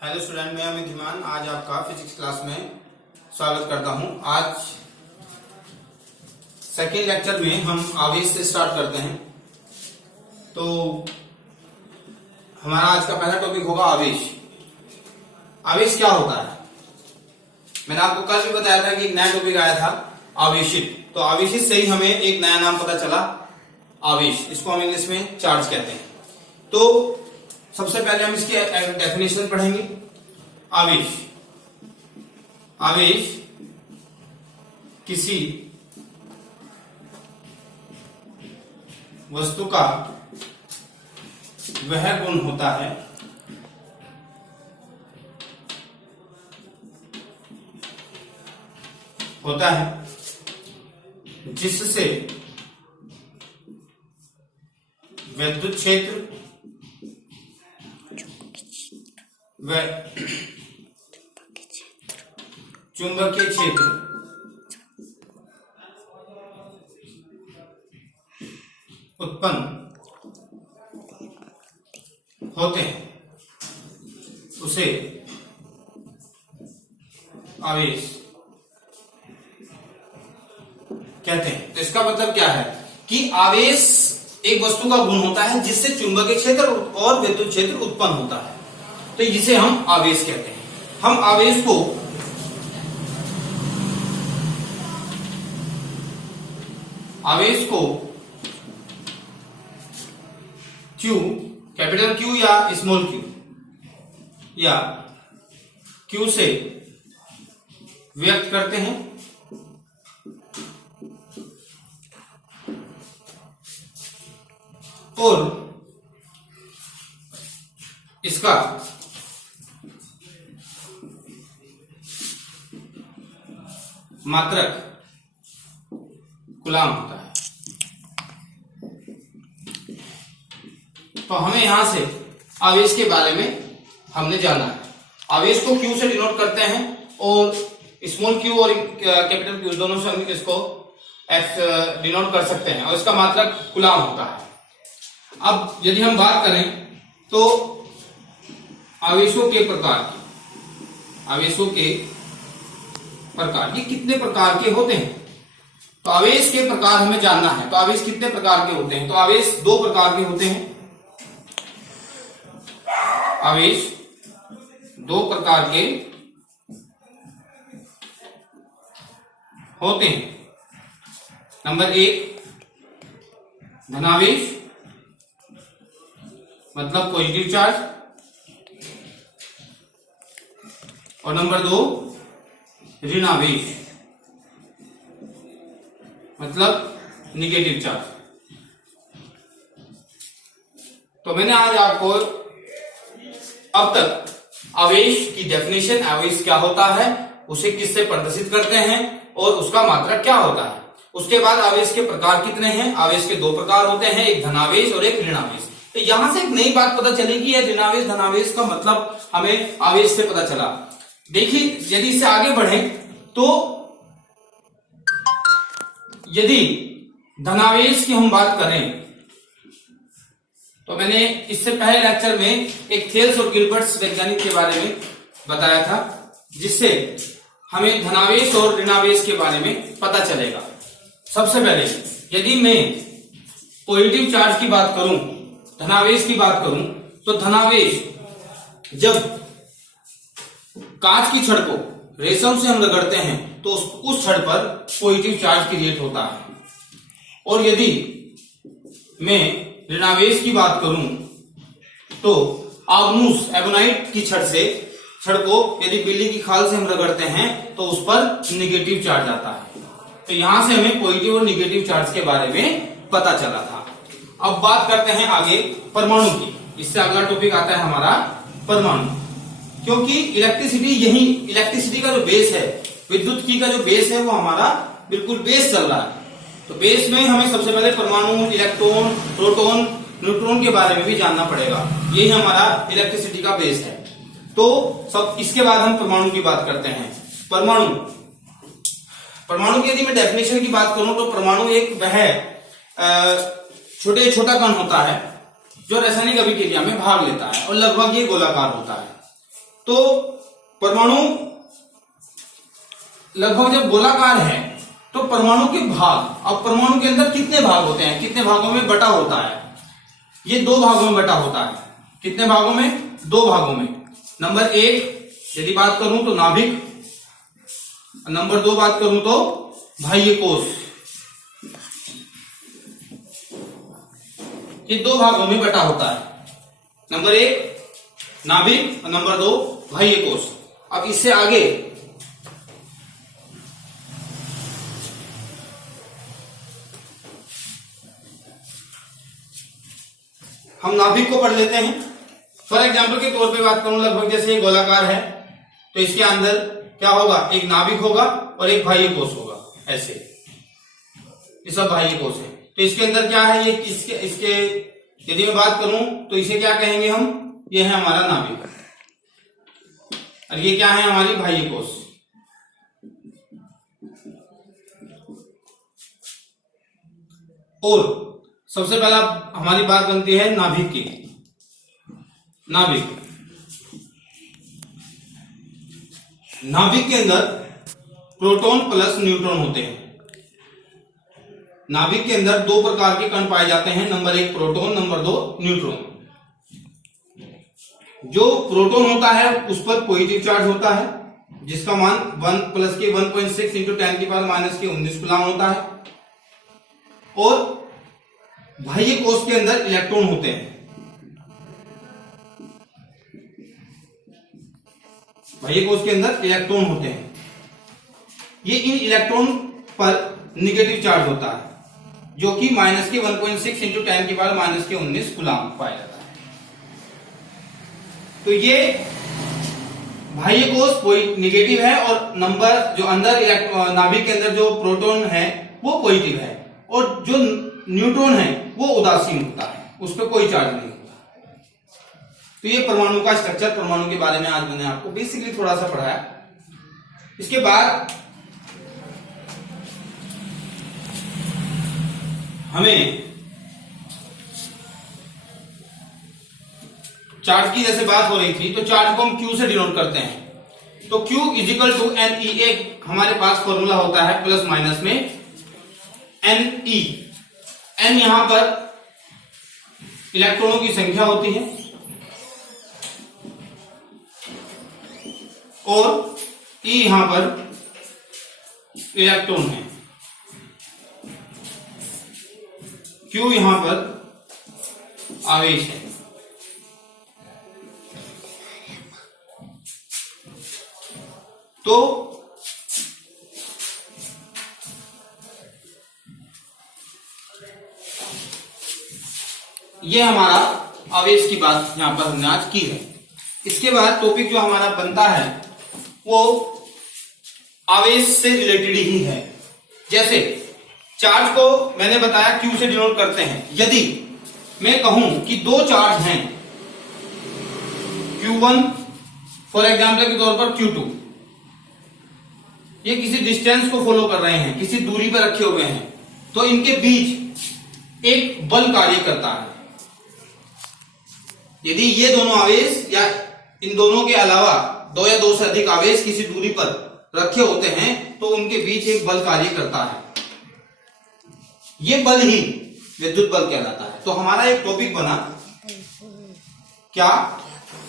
Hello student, मैं अमित धीमान आज आपका फिजिक्स क्लास में स्वागत करता हूं। आज सेकेंड लेक्चर में हम आवेश से स्टार्ट करते हैं। तो हमारा आज का पहला टॉपिक होगा आवेश। आवेश क्या होता है? मैंने आपको कल भी बताया था कि एक नया टॉपिक आया था आवेशित। तो आवेशित से ही हमें एक नया नाम पता चला, आवेश। इसको हम इंग्लिश में चार्ज कहते हैं। तो सबसे पहले हम इसकी डेफिनेशन पढ़ेंगे। आवेश आवेश किसी वस्तु का वह गुण होता है जिससे विद्युत क्षेत्र व चुंबकीय क्षेत्र उत्पन्न होते हैं, उसे आवेश कहते हैं। तो इसका मतलब क्या है कि आवेश एक वस्तु का गुण होता है जिससे चुंबकीय क्षेत्र और विद्युत क्षेत्र उत्पन्न होता है, तो जिसे हम आवेश कहते हैं। हम आवेश को Q, कैपिटल Q या स्मॉल q या Q से व्यक्त करते हैं और इसका मात्रक कूलाम होता है। तो हमें यहां से आवेश के बारे में हमने जाना है। आवेश को Q से डिनोट करते हैं और स्मॉल q और कैपिटल Q दोनों से हम इसको डिनोट कर सकते हैं और इसका मात्रक कूलाम होता है। अब यदि हम बात करें तो आवेशों के प्रकार ये कितने प्रकार के होते हैं? तो आवेश के प्रकार हमें जानना है। तो आवेश कितने प्रकार के होते हैं? तो आवेश दो प्रकार के होते हैं। आवेश दो प्रकार के होते हैं। नंबर एक धनावेश, मतलब पॉजिटिव चार्ज, और नंबर दो ऋणावेश, मतलब निगेटिव चार्ज। तो मैंने आज आपको अब तक आवेश की डेफिनेशन, आवेश क्या होता है, उसे किससे प्रदर्शित करते हैं और उसका मात्रक क्या होता है। उसके बाद आवेश के प्रकार कितने हैं? आवेश के दो प्रकार होते हैं, एक धनावेश और एक ऋणावेश। तो यहां से एक नई बात पता चलेगी, यह ऋणावेश धनावेश का मतलब हमें आवेश से पता चला। देखिए, यदि इससे आगे बढ़े तो यदि धनावेश की हम बात करें तो मैंने इससे पहले लेक्चर में एक थेल्स और गिलबर्ट्स वैज्ञानिक के बारे में बताया था, जिससे हमें धनावेश और ऋणावेश के बारे में पता चलेगा। सबसे पहले यदि मैं पॉजिटिव चार्ज की बात करूं, धनावेश की बात करूं, तो धनावेश जब कांच की छड़ को रेशम से हम रगड़ते हैं तो उस छड़ पर पॉजिटिव चार्ज क्रिएट होता है। और यदि मैं ऋणावेश की बात करूं तो एबोनाइट की छड़ को यदि बिल्ली की खाल से हम रगड़ते हैं तो उस पर निगेटिव चार्ज आता है। तो यहां से हमें पॉजिटिव और निगेटिव चार्ज के बारे में पता चला था। अब बात करते हैं आगे परमाणु की। इससे अगला टॉपिक आता है हमारा परमाणु, क्योंकि इलेक्ट्रिसिटी का जो बेस है, विद्युत की का जो बेस है, वो हमारा बिल्कुल बेस चल रहा है। तो बेस में हमें सबसे पहले परमाणु, इलेक्ट्रॉन, प्रोटॉन, न्यूट्रॉन के बारे में भी जानना पड़ेगा। यही हमारा इलेक्ट्रिसिटी का बेस है। तो सब इसके बाद हम परमाणु की बात करते हैं। परमाणु की यदि मैं डेफिनेशन की बात करूं तो परमाणु एक वह छोटा कण होता है जो रासायनिक अभिक्रिया में भाग लेता है और लगभग ये गोलाकार होता है। तो परमाणु लगभग जब गोलाकार है तो परमाणु के भाग, अब परमाणु के अंदर कितने भाग होते हैं, कितने भागों में बटा होता है, ये 2 भागों में बटा होता है। कितने भागों में? 2 भागों में। नंबर 1 यदि बात करूं तो नाभिक, नंबर 2 बात करूं तो बाह्य कोश। ये 2 भागों में बटा होता है, नंबर 1 नाभिक और नंबर 2 बाह्य कोश। अब इससे आगे हम नाभिक को पढ़ लेते हैं। फॉर एग्जाम्पल के तौर पे बात करूं, लगभग जैसे ये गोलाकार है तो इसके अंदर क्या होगा, एक नाभिक होगा और एक बाह्य कोश होगा, ऐसे ये सब बाह्य कोश है। तो इसके अंदर क्या है, ये इसके यदि मैं बात करूं तो इसे क्या कहेंगे हम, ये है हमारा नाभिक और ये क्या है, हमारी बाह्य कोश। और सबसे पहला हमारी बात बनती है नाभिक की। नाभिक के अंदर प्रोटॉन प्लस न्यूट्रॉन होते हैं। नाभिक के अंदर 2 प्रकार के कण पाए जाते हैं, नंबर 1 प्रोटॉन, नंबर 2 न्यूट्रॉन। जो प्रोटॉन होता है उस पर पॉजिटिव चार्ज होता है जिसका मान 1 प्लस के 1.6 इंटू 10 की पावर माइनस के 19 कूलम होता है। और बाह्य कोश के अंदर इलेक्ट्रॉन होते हैं। बाह्य कोश के अंदर इलेक्ट्रॉन होते हैं। ये इन इलेक्ट्रॉन पर निगेटिव चार्ज होता है जो कि माइनस के 1.6 इंटू 10 की पावर माइनस के 19 कूलम पाया जाता है। तो ये बाह्य कोश निगेटिव है और नंबर जो अंदर नाभिक के अंदर जो प्रोटॉन है वो पॉजिटिव है और जो न्यूट्रॉन है वो उदासीन होता है, उस पर कोई चार्ज नहीं होता। तो ये परमाणु का स्ट्रक्चर, परमाणु के बारे में आज मैंने आपको बेसिकली थोड़ा सा पढ़ाया। इसके बाद हमें चार्ज की जैसे बात हो रही थी तो चार्ज को हम Q से डिनोट करते हैं। तो Q इजिकल टू NE हमारे पास फॉर्मूला होता है प्लस माइनस में NE। N यहां पर इलेक्ट्रॉनों की संख्या होती है और E यहां पर इलेक्ट्रॉन है, Q यहां पर आवेश है। तो ये हमारा आवेश की बात यहां पर हमने आज की है। इसके बाद टॉपिक जो हमारा बनता है वो आवेश से रिलेटेड ही है। जैसे चार्ज को मैंने बताया Q से डिनोट करते हैं। यदि मैं कहूं कि 2 चार्ज हैं, Q1 फॉर एग्जाम्पल के तौर पर Q2, ये किसी डिस्टेंस को फॉलो कर रहे हैं, किसी दूरी पर रखे हुए हैं, तो इनके बीच एक बल कार्य करता है। यदि ये दोनों आवेश या इन दोनों के अलावा 2 या 2 से अधिक आवेश किसी दूरी पर रखे होते हैं तो उनके बीच एक बल कार्य करता है। ये बल ही विद्युत बल कहलाता है। तो हमारा एक टॉपिक बना क्या,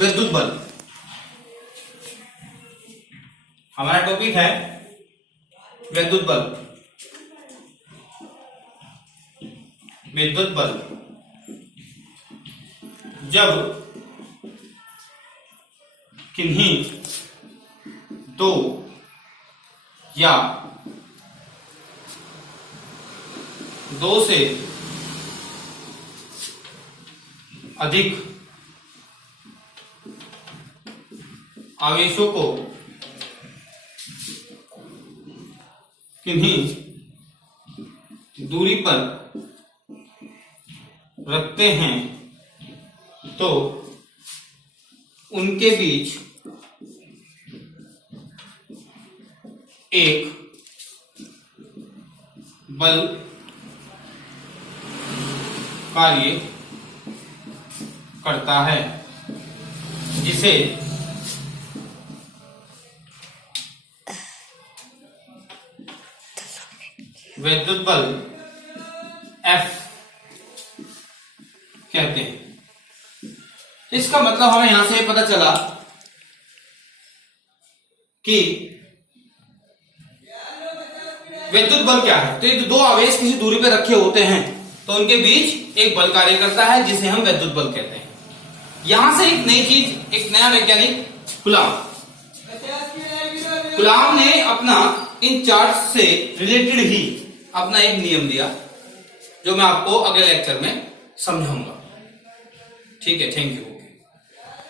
विद्युत बल। हमारा टॉपिक है विद्युत बल। विद्युत बल जब किन्हीं 2 या 2 से अधिक आवेशों को किन्हीं दूरी पर रखते हैं तो उनके बीच एक बल कार्य करता है जिसे विद्युत बल F कहते हैं। इसका मतलब हमें यहां से पता चला कि विद्युत बल क्या है। तो ये दो आवेश किसी दूरी पर रखे होते हैं तो उनके बीच एक बल कार्य करता है जिसे हम विद्युत बल कहते हैं। यहां से एक नई चीज, एक नया वैज्ञानिक कूलॉम ने अपना इन चार्ज से रिलेटेड ही अपना एक नियम दिया जो मैं आपको अगले लेक्चर में समझाऊंगा। ठीक है, थैंक यू।